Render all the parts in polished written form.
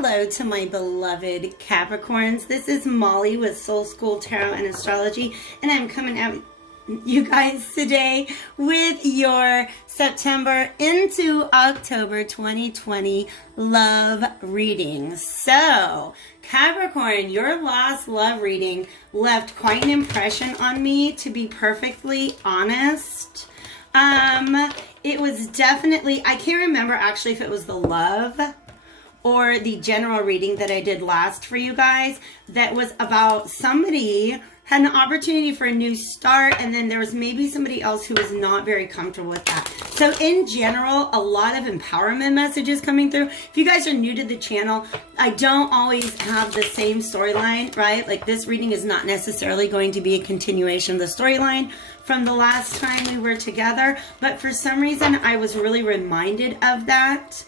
Hello to my beloved Capricorns. This is Molly with Soul School Tarot and Astrology, and I'm coming at you guys today with your September into October 2020 love reading. So, Capricorn, your last love reading left quite an impression on me, to be perfectly honest. It was definitely, I can't remember actually if it was the love or the general reading that I did last for you guys that was about somebody had an opportunity for a new start, and then there was maybe somebody else who was not very comfortable with that. So in general, a lot of empowerment messages coming through. If you guys are new to the channel, I don't always have the same storyline, right? Like this reading is not necessarily going to be a continuation of the storyline from the last time we were together, but for some reason I was really reminded of that.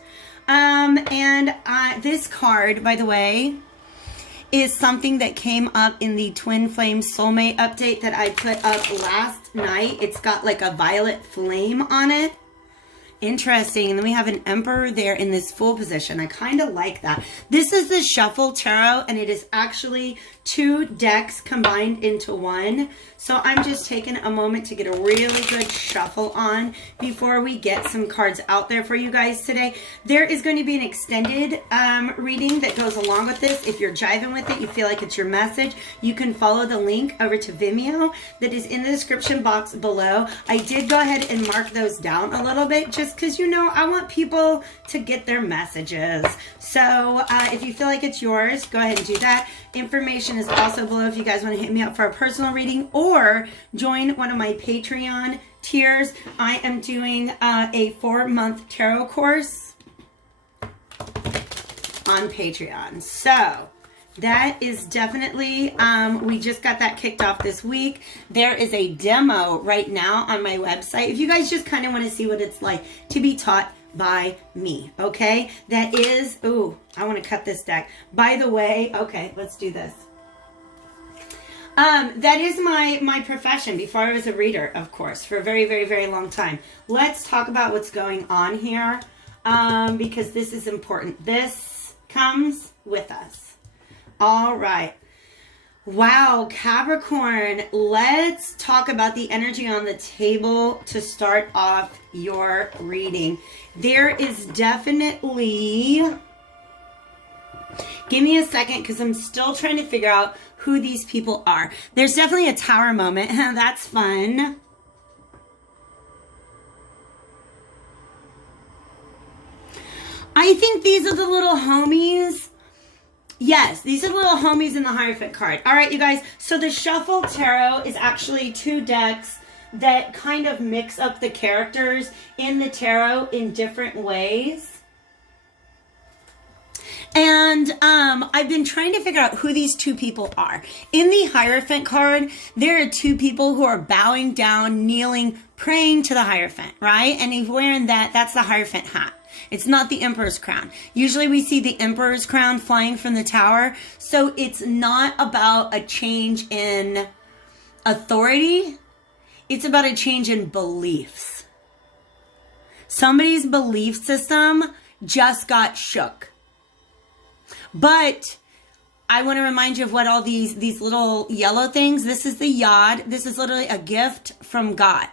This card, by the way, is something that came up in the Twin Flame Soulmate update that I put up last night. It's got like a violet flame on it. Interesting. And then we have an Emperor there in this full position. I kind of like that. This is the Shuffle Tarot, and it is actually 2 decks combined into one. So I'm just taking a moment to get a really good shuffle on before we get some cards out there for you guys today. There is going to be an extended reading that goes along with this. If you're jiving with it, you feel like it's your message, you can follow the link over to Vimeo that is in the description box below. I did go ahead and mark those down a little bit just because, you know, I want people to get their messages. So if you feel like it's yours, go ahead and do that. Information is also below if you guys want to hit me up for a personal reading or join one of my Patreon tiers. I am doing a 4-month tarot course on Patreon. So that is definitely, we just got that kicked off this week. There is a demo right now on my website. If you guys just kind of want to see what it's like to be taught by me, okay? That is, ooh, I want to cut this deck. By the way, okay, let's do this. That is my profession before I was a reader, of course, for a very, very, very long time. Let's talk about what's going on here, because this is important. This comes with us. All right. Wow, Capricorn, let's talk about the energy on the table to start off your reading. There is definitely, give me a second because I'm still trying to figure out who these people are. There's definitely a tower moment. That's fun. I think these are the little homies. Yes, these are the little homies in the Hierophant card. All right, you guys. So the Shuffle Tarot is actually 2 decks that kind of mix up the characters in the tarot in different ways. And I've been trying to figure out who these 2 people are. In the Hierophant card, there are 2 people who are bowing down, kneeling, praying to the Hierophant, right? And he's wearing that's the Hierophant hat. It's not the Emperor's crown. Usually we see the Emperor's crown flying from the tower. So it's not about a change in authority. It's about a change in beliefs. Somebody's belief system just got shook. But I want to remind you of what all these little yellow things. This is the Yod. This is literally a gift from God.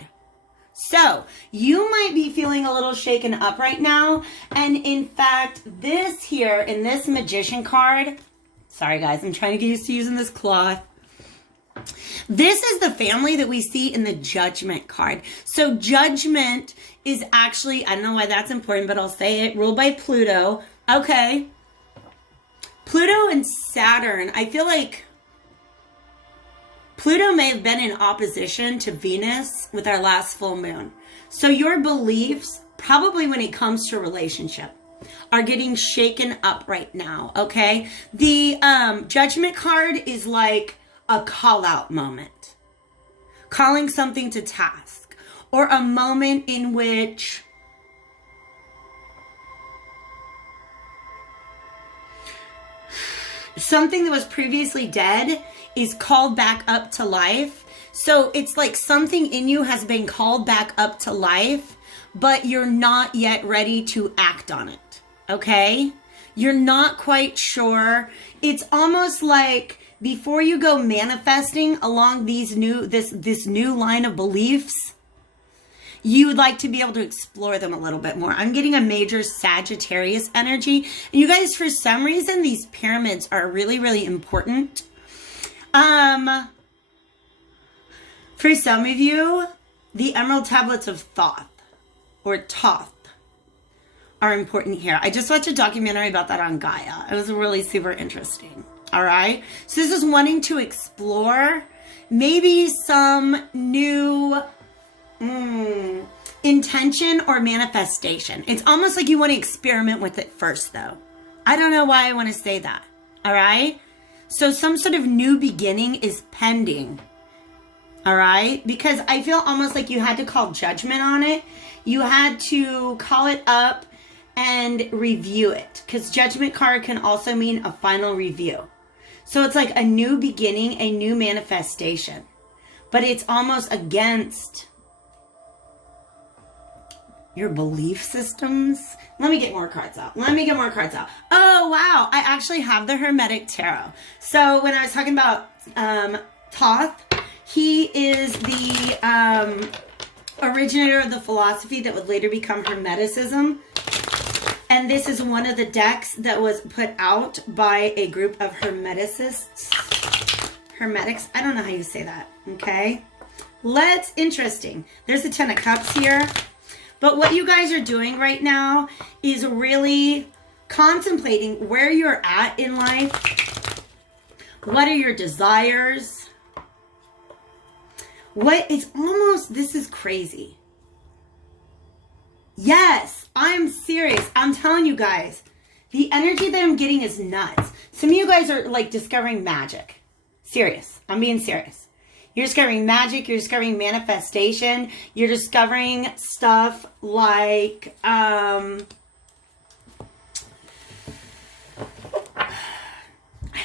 So you might be feeling a little shaken up right now. And in fact, this here in this Magician card, sorry guys, I'm trying to get used to using this cloth. This is the family that we see in the Judgment card. So Judgment is actually, I don't know why that's important, but I'll say it, ruled by Pluto. Okay. Pluto and Saturn, I feel like Pluto may have been in opposition to Venus with our last full moon. So your beliefs, probably when it comes to relationship, are getting shaken up right now, okay? The Judgment card is like a call-out moment. Calling something to task. Or a moment in which something that was previously dead is called back up to life. So it's like something in you has been called back up to life, but you're not yet ready to act on it. Okay? You're not quite sure. It's almost like before you go manifesting along this new line of beliefs, you would like to be able to explore them a little bit more. I'm getting a major Sagittarius energy. And you guys, for some reason, these pyramids are really, really important. For some of you, the Emerald Tablets of Thoth, or Thoth, are important here. I just watched a documentary about that on Gaia. It was really super interesting. All right. So this is wanting to explore maybe some new intention or manifestation. It's almost like you want to experiment with it first, though. I don't know why I want to say that. All right. So some sort of new beginning is pending. All right. Because I feel almost like you had to call judgment on it. You had to call it up and review it, because judgment card can also mean a final review. So it's like a new beginning, a new manifestation, but it's almost against your belief systems. Let me get more cards out. Oh, wow. I actually have the Hermetic Tarot. So when I was talking about Thoth, he is the originator of the philosophy that would later become Hermeticism. And this is one of the decks that was put out by a group of Hermeticists. Hermetics. I don't know how you say that. Okay. Interesting. There's the 10 of Cups here. But what you guys are doing right now is really contemplating where you're at in life. What are your desires? This is crazy. Yes, I'm serious. I'm telling you guys, the energy that I'm getting is nuts. Some of you guys are like discovering magic. Serious. I'm being serious. You're discovering magic. You're discovering manifestation. You're discovering stuff like, I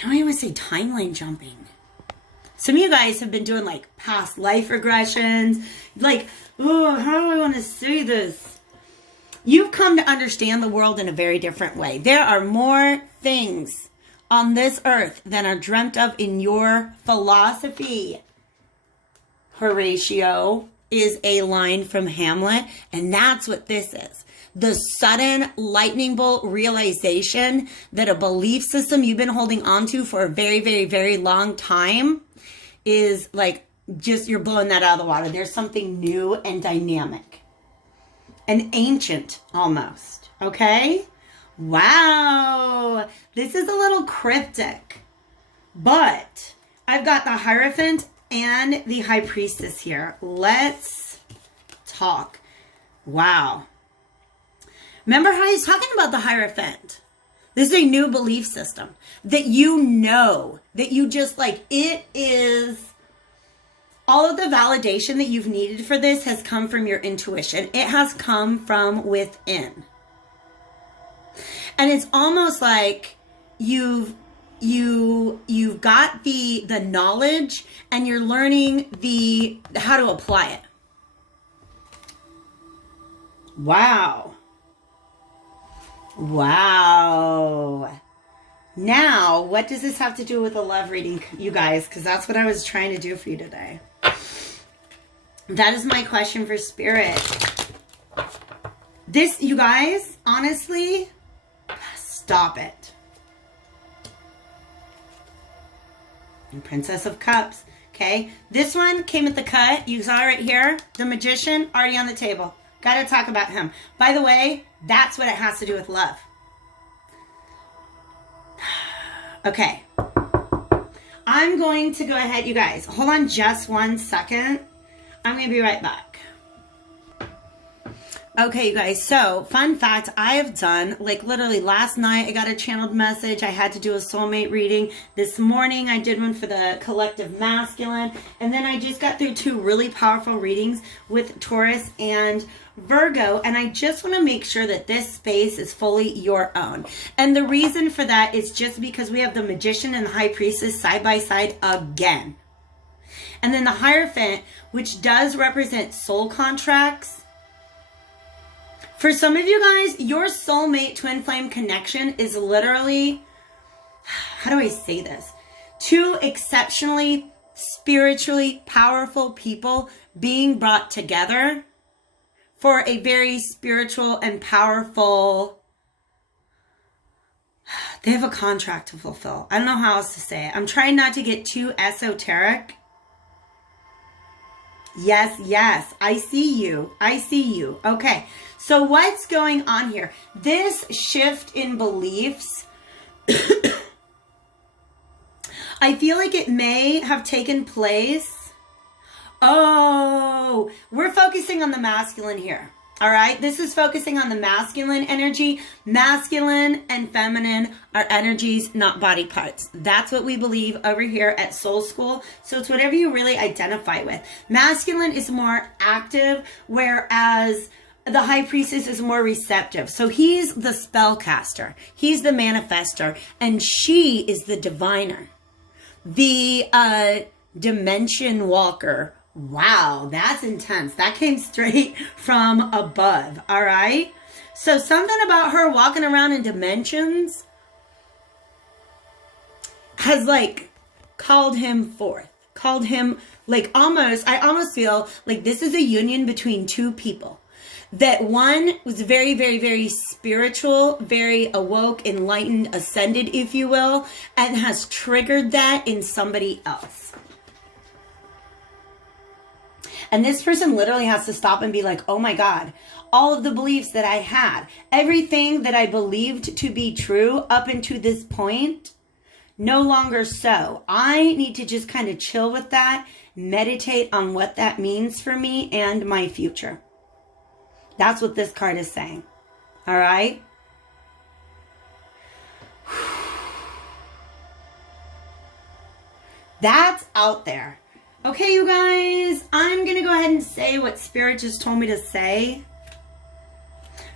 don't even want to say timeline jumping. Some of you guys have been doing like past life regressions. Like, oh, how do I want to say this? You've come to understand the world in a very different way. There are more things on this earth than are dreamt of in your philosophy. Horatio is a line from Hamlet, and that's what this is. The sudden lightning bolt realization that a belief system you've been holding on to for a very, very, very long time is like just you're blowing that out of the water. There's something new and dynamic. And ancient almost. Okay? Wow. This is a little cryptic. But I've got the Hierophant and the High Priestess here. Let's talk. Wow. Remember how I was talking about the Hierophant? This is a new belief system that you know, that you just like, it is... All of the validation that you've needed for this has come from your intuition. It has come from within. And it's almost like you've got the knowledge and you're learning how to apply it. Wow. Wow. Now, what does this have to do with a love reading, you guys? Because that's what I was trying to do for you today. That is my question for Spirit. This, you guys, honestly, stop it. And Princess of Cups, okay? This one came at the cut. You saw right here. The Magician, already on the table. Got to talk about him. By the way, that's what it has to do with love. Okay. I'm going to go ahead, you guys. Hold on just 1 second. I'm going to be right back. Okay, you guys. So, fun fact, I have done, like literally last night, I got a channeled message. I had to do a soulmate reading. This morning, I did one for the collective masculine. And then I just got through 2 really powerful readings with Taurus and Virgo. And I just want to make sure that this space is fully your own. And the reason for that is just because we have the Magician and the High Priestess side by side again. And then the Hierophant, which does represent soul contracts. For some of you guys, your soulmate twin flame connection is literally, how do I say this? Two exceptionally spiritually powerful people being brought together for a very spiritual and powerful, they have a contract to fulfill. I don't know how else to say it. I'm trying not to get too esoteric. Yes, yes, I see you. I see you. Okay, so what's going on here? This shift in beliefs, I feel like it may have taken place. Oh, we're focusing on the masculine here. All right, this is focusing on the masculine energy. Masculine and feminine are energies, not body parts. That's what we believe over here at Soul School. So it's whatever you really identify with. Masculine is more active, whereas the high priestess is more receptive. So he's the spellcaster. He's the manifester. And she is the diviner. The dimension walker. Wow, that's intense. That came straight from above, all right? So something about her walking around in dimensions has like called him forth. Called him like I almost feel like this is a union between two people. That one was very, very, very spiritual, very awoke, enlightened, ascended, if you will, and has triggered that in somebody else. And this person literally has to stop and be like, oh my God, all of the beliefs that I had, everything that I believed to be true up until this point, no longer so. I need to just kind of chill with that, meditate on what that means for me and my future. That's what this card is saying. All right? That's out there. Okay, you guys, I'm going to go ahead and say what Spirit just told me to say.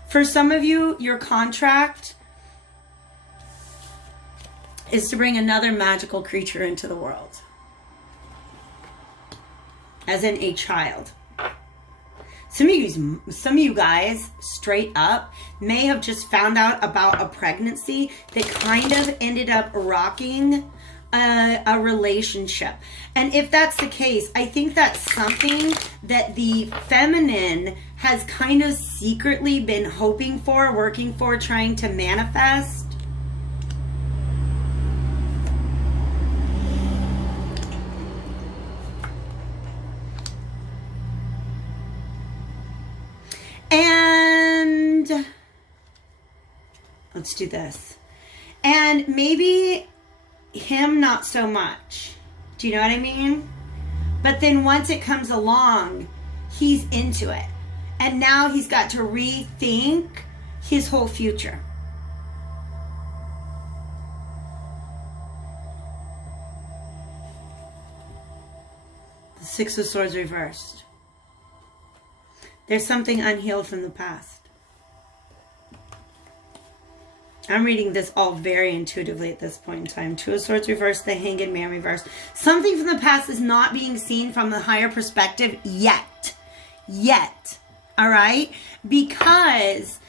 For some of you, your contract is to bring another magical creature into the world. As in a child. Some of you guys, straight up, may have just found out about a pregnancy that kind of ended up rocking a relationship. And if that's the case, I think that's something that the feminine has kind of secretly been hoping for, working for, trying to manifest. And let's do this. And maybe him not so much. Do you know what I mean? But then once it comes along, he's into it. And now he's got to rethink his whole future. The Six of Swords reversed. There's something unhealed from the past. I'm reading this all very intuitively at this point in time. Two of Swords reversed, the Hanged Man reversed. Something from the past is not being seen from the higher perspective yet. Yet. All right? Because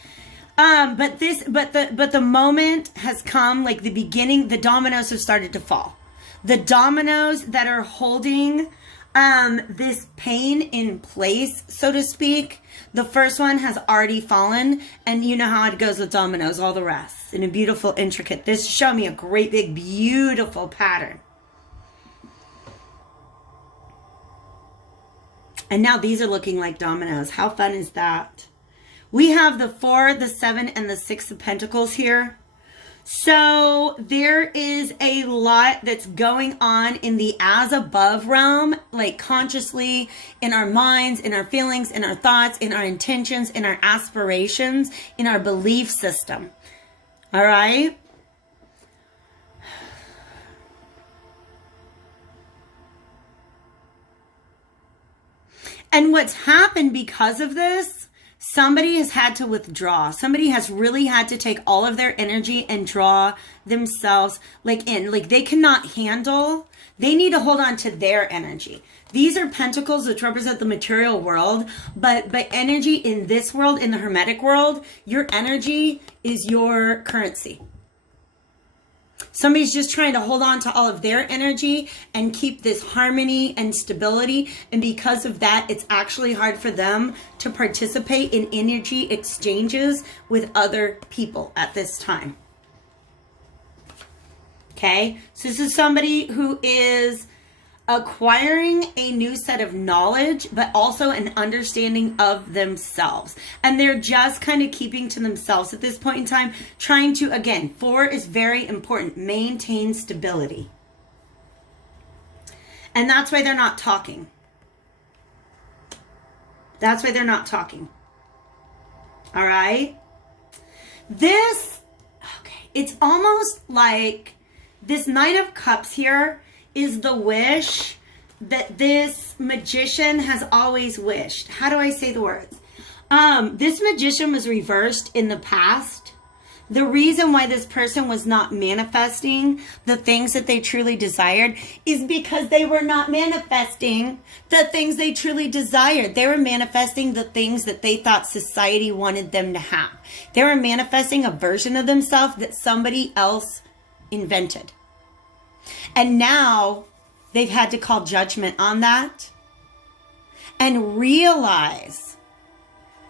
but the moment has come, like the beginning, the dominoes have started to fall. The dominoes that are holding this pain in place, so to speak, the first one has already fallen, and you know how it goes with dominoes, all the rest in a beautiful, intricate. This showed me a great big beautiful pattern. And now these are looking like dominoes. How fun is that? We have the 4, the 7, and the 6 of Pentacles here. So there is a lot that's going on in the as above realm, like consciously in our minds, in our feelings, in our thoughts, in our intentions, in our aspirations, in our belief system. All right? And what's happened because of this, somebody has had to withdraw. Somebody has really had to take all of their energy and draw themselves like in. Like they cannot handle, they need to hold on to their energy. These are pentacles, which represent the material world, but energy in this world, in the hermetic world, your energy is your currency. Somebody's just trying to hold on to all of their energy and keep this harmony and stability. And because of that, it's actually hard for them to participate in energy exchanges with other people at this time. Okay, so this is somebody who is acquiring a new set of knowledge, but also an understanding of themselves. And they're just kind of keeping to themselves at this point in time, trying to, again, 4 is very important, maintain stability. And that's why they're not talking. That's why they're not talking. All right? This, okay, it's almost like this Knight of Cups here is the wish that this magician has always wished. How do I say the words? This magician was reversed in the past. The reason why this person was not manifesting the things that they truly desired is because they were not manifesting the things they truly desired. They were manifesting the things that they thought society wanted them to have. They were manifesting a version of themselves that somebody else invented. And now they've had to call judgment on that and realize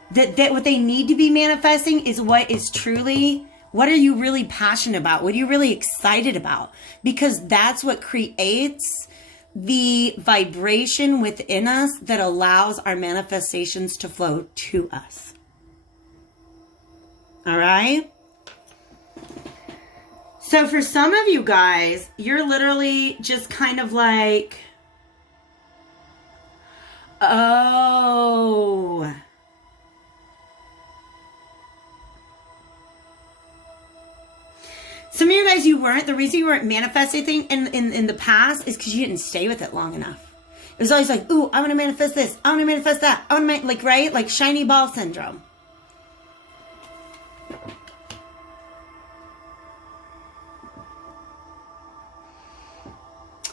that what they need to be manifesting is what is truly, what are you really passionate about? What are you really excited about? Because that's what creates the vibration within us that allows our manifestations to flow to us. All right? So for some of you guys, you're literally just kind of like, oh. Some of you guys, the reason you weren't manifesting in the past is because you didn't stay with it long enough. It was always like, ooh, I want to manifest this. I want to manifest that. I want to, right? Like shiny ball syndrome.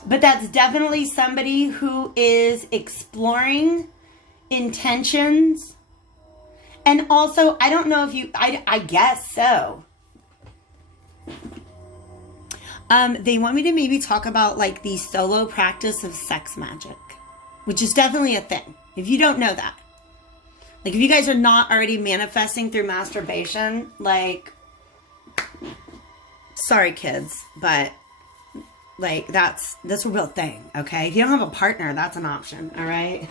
But that's definitely somebody who is exploring intentions. And also, I don't know if you, I guess so. They want me to maybe talk about like the solo practice of sex magic, which is definitely a thing. If you don't know that. Like if you guys are not already manifesting through masturbation, like, sorry kids, but like that's a real thing, okay? If you don't have a partner, that's an option, all right?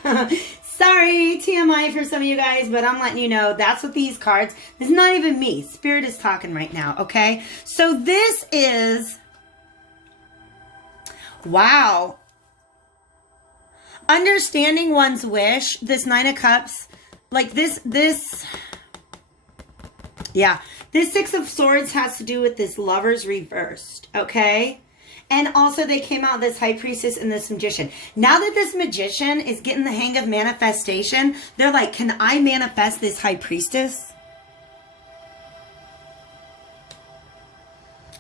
Sorry, TMI for some of you guys, but I'm letting you know that's what these cards, it's not even me. Spirit is talking right now, okay? So this is, wow. Understanding one's wish, this 9 of Cups, like this, yeah. This 6 of Swords has to do with this Lovers reversed, okay? And also they came out this High Priestess and this Magician. Now that this Magician is getting the hang of manifestation, they're like, can I manifest this High Priestess?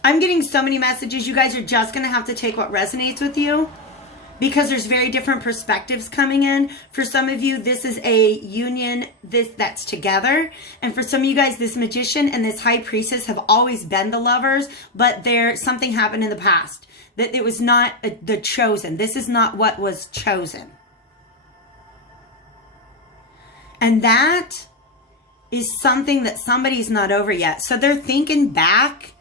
I'm getting so many messages. You guys are just going to have to take what resonates with you, because there's very different perspectives coming in. For some of you, this is a union that's together. And for some of you guys, this Magician and this High Priestess have always been the lovers, but something happened in the past. That it was not the chosen. This is not what was chosen. And that is something that somebody's not over yet. So they're thinking back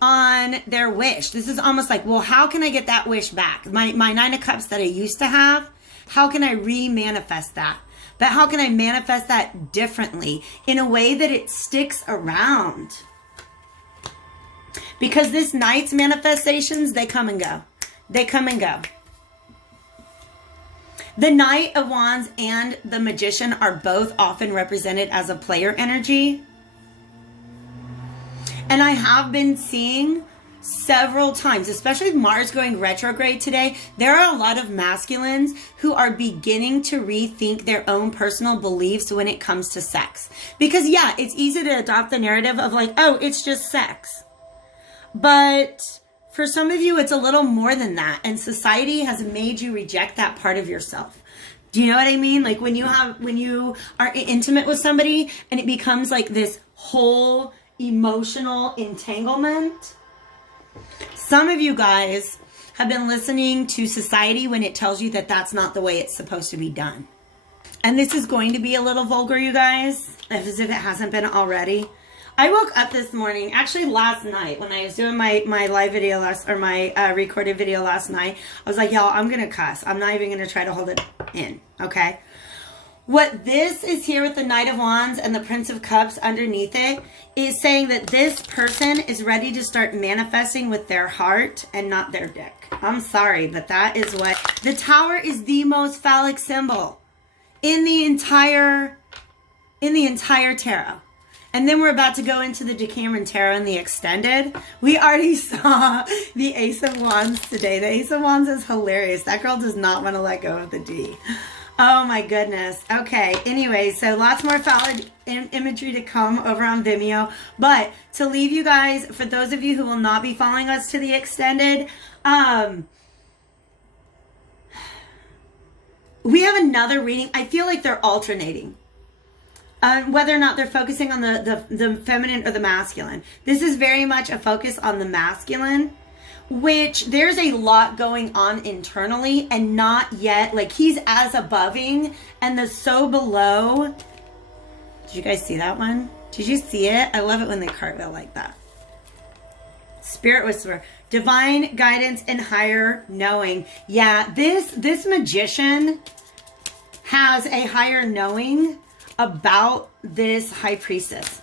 on their wish. This is almost like, well, how can I get that wish back? My 9 of Cups that I used to have, how can I re-manifest that? But how can I manifest that differently in a way that it sticks around? Because this Knight's manifestations, they come and go. They come and go. The Knight of Wands and the Magician are both often represented as a player energy. And I have been seeing several times, especially with Mars going retrograde today, there are a lot of masculines who are beginning to rethink their own personal beliefs when it comes to sex. Because yeah, it's easy to adopt the narrative of like, oh, it's just sex. But for some of you, it's a little more than that. And society has made you reject that part of yourself. Do you know what I mean? Like when you are intimate with somebody and it becomes like this whole emotional entanglement. Some of you guys have been listening to society when it tells you that that's not the way it's supposed to be done. And this is going to be a little vulgar, you guys, as if it hasn't been already. I woke up this morning, actually last night, when I was doing my live video my recorded video last night. I was like, y'all, I'm going to cuss. I'm not even going to try to hold it in, okay? What this is here with the Knight of Wands and the Prince of Cups underneath it is saying that this person is ready to start manifesting with their heart and not their dick. I'm sorry, but that is what... The Tower is the most phallic symbol in the entire tarot. And then we're about to go into the Decameron Tarot and the Extended. We already saw the Ace of Wands today. The Ace of Wands is hilarious. That girl does not want to let go of the D. Oh my goodness. Okay, anyway, so lots more phallic imagery to come over on Vimeo. But to leave you guys, for those of you who will not be following us to the Extended, we have another reading. I feel like they're alternating. Whether or not they're focusing on the feminine or the masculine. This is very much a focus on the masculine, which there's a lot going on internally and not yet, like he's as aboving and the so below. Did you guys see that one? Did you see it? I love it when they carve it like that. Spirit Whisperer. Divine guidance and higher knowing. Yeah, this magician has a higher knowing about this high priestess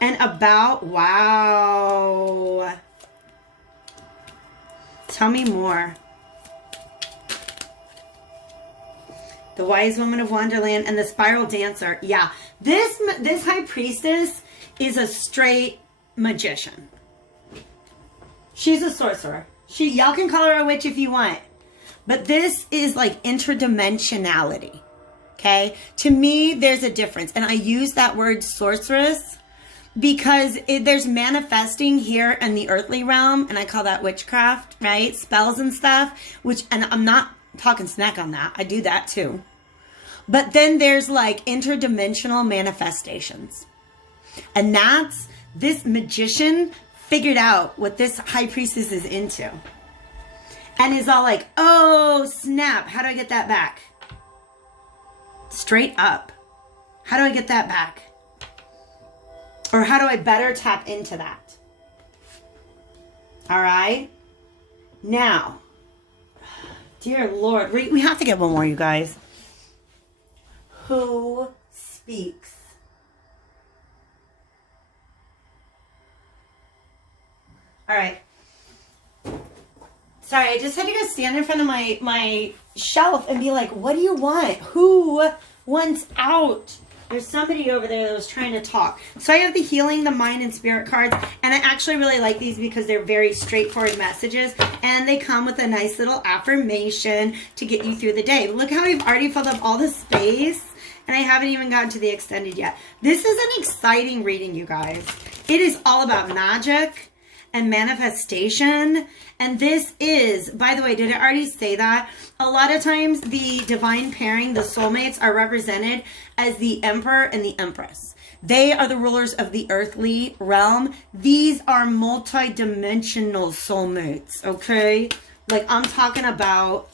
and about, wow, tell me more. The Wise Woman of Wonderland and the Spiral Dancer. Yeah, this high priestess is a straight magician. She's a sorcerer. Y'all can call her a witch if you want, but this is like interdimensionality. Okay, to me, there's a difference. And I use that word sorceress because there's manifesting here in the earthly realm. And I call that witchcraft, right? Spells and stuff, and I'm not talking snack on that. I do that too. But then there's like interdimensional manifestations. And that's this magician figured out what this high priestess is into. And is all like, oh, snap. How do I get that back? Straight up. How do I get that back? Or how do I better tap into that? All right. Now, dear Lord, we have to get one more, you guys. Who speaks? All right. Sorry, I just had to go stand in front of my shelf and be like, what do you want? Who wants out? There's somebody over there that was trying to talk. So I have the Healing, the Mind, and Spirit cards. And I actually really like these because they're very straightforward messages. And they come with a nice little affirmation to get you through the day. Look how we've already filled up all the space. And I haven't even gotten to the Extended yet. This is an exciting reading, you guys. It is all about magic and manifestation. And this is, by the way, did I already say that? A lot of times the divine pairing, the soulmates, are represented as the Emperor and the Empress. They are the rulers of the earthly realm. These are multi-dimensional soulmates, okay? Like I'm talking about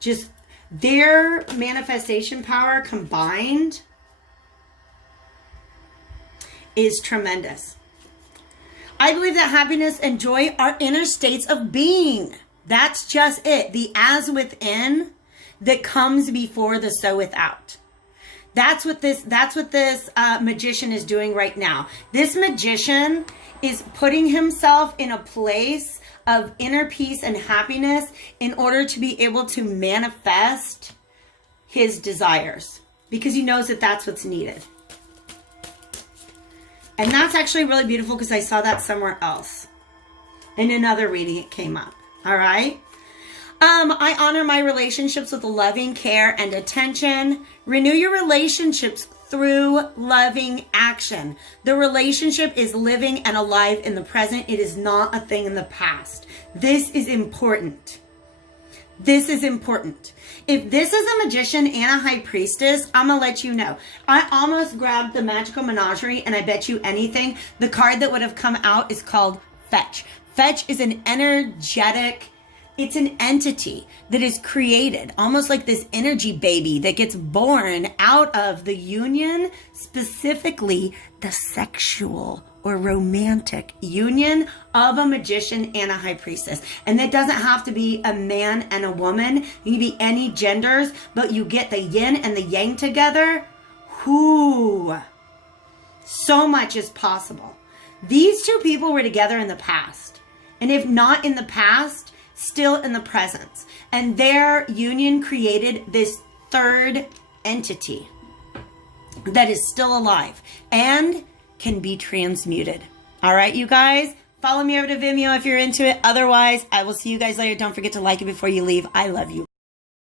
just their manifestation power combined is tremendous. I believe that happiness and joy are inner states of being. That's just it. The as within that comes before the so without. That's what this magician is doing right now. This magician is putting himself in a place of inner peace and happiness in order to be able to manifest his desires, because he knows that that's what's needed. And that's actually really beautiful because I saw that somewhere else. In another reading, it came up. All right. I honor my relationships with loving care and attention. Renew your relationships through loving action. The relationship is living and alive in the present. It is not a thing in the past. This is important. This is important. If this is a magician and a high priestess, I'm going to let you know. I almost grabbed the magical menagerie, and I bet you anything, the card that would have come out is called Fetch. Fetch is an energetic, it's an entity that is created, almost like this energy baby that gets born out of the union, specifically the sexual or romantic union of a magician and a high priestess. And that doesn't have to be a man and a woman. It can be any genders, but you get the yin and the yang together. Whoo! So much is possible. These two people were together in the past. And if not in the past, still in the present. And their union created this third entity that is still alive and can be transmuted. All right, you guys, follow me over to Vimeo if you're into it. Otherwise, I will see you guys later. Don't forget to like it before you leave. I love you.